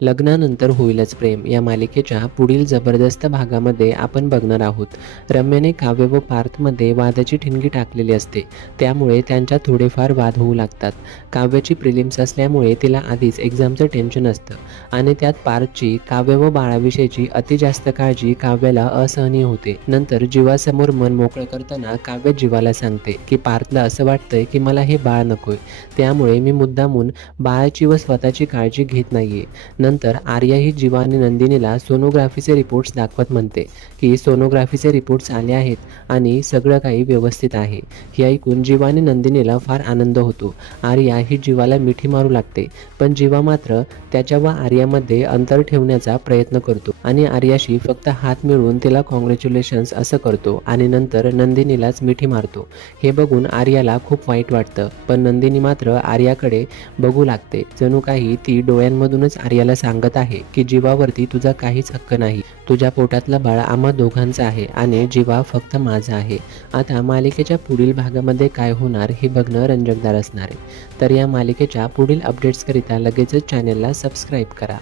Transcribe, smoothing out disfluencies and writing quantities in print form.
लग्नानंतर होईलच प्रेम या मालिकेच्या पुढील जबरदस्त भागामध्ये आपण बघणार आहोत. रम्याने काव्य व पार्थमध्ये वादाची ठिणगी टाकलेली असते, त्यामुळे त्यांच्यात थोडेफार वाद होऊ लागतात. काव्याची प्रिलिम्स असल्यामुळे तिला आधीच एक्झामचं टेन्शन असतं आणि त्यात पार्थची काव्य व बाळाविषयीची अति जास्त काळजी काव्याला असहनीय होते. नंतर जीवासमोर मन मोकळं करताना काव्य जीवाला सांगते की पार्थला असं वाटतंय की मला हे बाळ नकोय, त्यामुळे मी मुद्दामून बाळाची व स्वतःची काळजी घेत नाहीये. नंतर आर्या ही जीवा आणि नंदिनीला सोनोग्राफीचे रिपोर्ट्स दाखवत म्हणते की सोनोग्राफीचे रिपोर्ट्स आले आहेत आणि सगळं काही व्यवस्थित आहे. हे ऐकून जीवा आणि नंदिनीला फार आनंद होतो. आर्या ही जीवाला मिठी मारू लागते, पण जीवा मात्र त्याच्या व आर्यामध्ये अंतर ठेवण्याचा प्रयत्न करतो आणि आर्याशी फक्त हात मिळवून तिला कॉंग्रॅच्युलेशन्स असं करतो आणि नंतर नंदिनीलाच मिठी मारतो. हे बघून आर्याला खूप वाईट वाटतं, पण नंदिनी मात्र आर्याकडे बघू लागते, जणू काही ती डोळ्यांमधूनच आर्याला सांगत आहे की जीवावरती तुझा काहीच हक्क नाही. तुझ्या पोटातला बाळ आम्हा दोघांचा आहे आणि जीवा फक्त माझा आहे. आता मालिकेच्या पुढील भागामध्ये काय होणार हे बघणं रंजकदार असणार आहे. तर या मालिकेच्या पुढील अपडेट्सकरिता लगेचच चॅनेलला सबस्क्राईब करा.